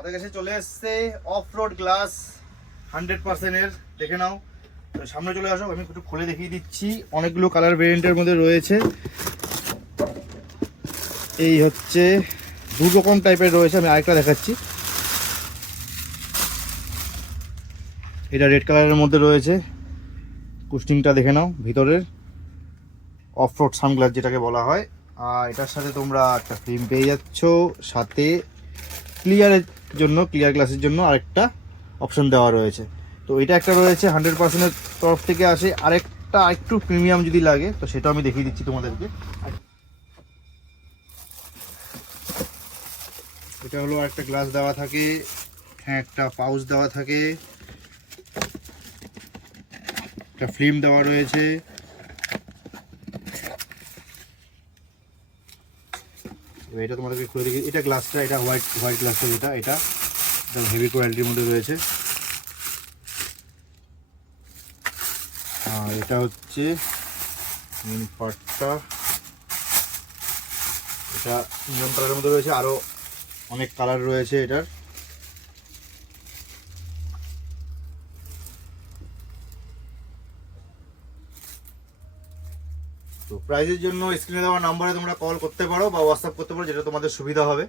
আমাদের কাছে চলে এসছে অফ রোড গ্লাস 100% এর, দেখে নাও। তো সামনে চলে আসো, আমি একটু খুলে দেখিয়ে দিচ্ছি। অনেকগুলো কালার ভেরিয়েন্টের মধ্যে রয়েছে। এই হচ্ছে দু রকম টাইপের রয়েছে, আমি আরেকটা দেখাচ্ছি। এটা রেড কালারের মধ্যে রয়েছে, কুস্টিংটা দেখে নাও ভিতরের। অফ রোড সানগ্লাস যেটাকে বলা হয়। আর এটার সাথে তোমরা একটা ফ্রেম পেয়ে যাচ্ছ, সাথে ক্লিয়ারের জন্য, ক্লিয়ার গ্লাসের জন্য আরেকটা অপশন দেওয়া রয়েছে। তো এটা একটা রয়েছে 100%-এর তরফ থেকে আসে। আরেকটা একটু প্রিমিয়াম যদি লাগে তো সেটা আমি দেখিয়ে দিচ্ছি তোমাদেরকে। এটা হলো একটা গ্লাস দেওয়া থাকে, হ্যাঁ একটা পাউচ দেওয়া থাকে, একটা ফিল্ম দেওয়া রয়েছে। এটা তোমাদেরকে খুলে দেখি। এটা গ্লাসটা, এটা হোয়াইট গ্লাসটা, যেটা এটা একদম হেভি কোয়ালিটির মধ্যে রয়েছে। আর এটা হচ্ছে মেন পার্টটা, এটা নিয়ম কালারের মধ্যে রয়েছে, আরও অনেক কালার রয়েছে এটার। তো প্রাইজের জন্য স্ক্রিনে দেওয়া নাম্বারে তোমরা কল করতে পারো বা হোয়াটসঅ্যাপ করতে পারো, যেটা তোমাদের সুবিধা হবে।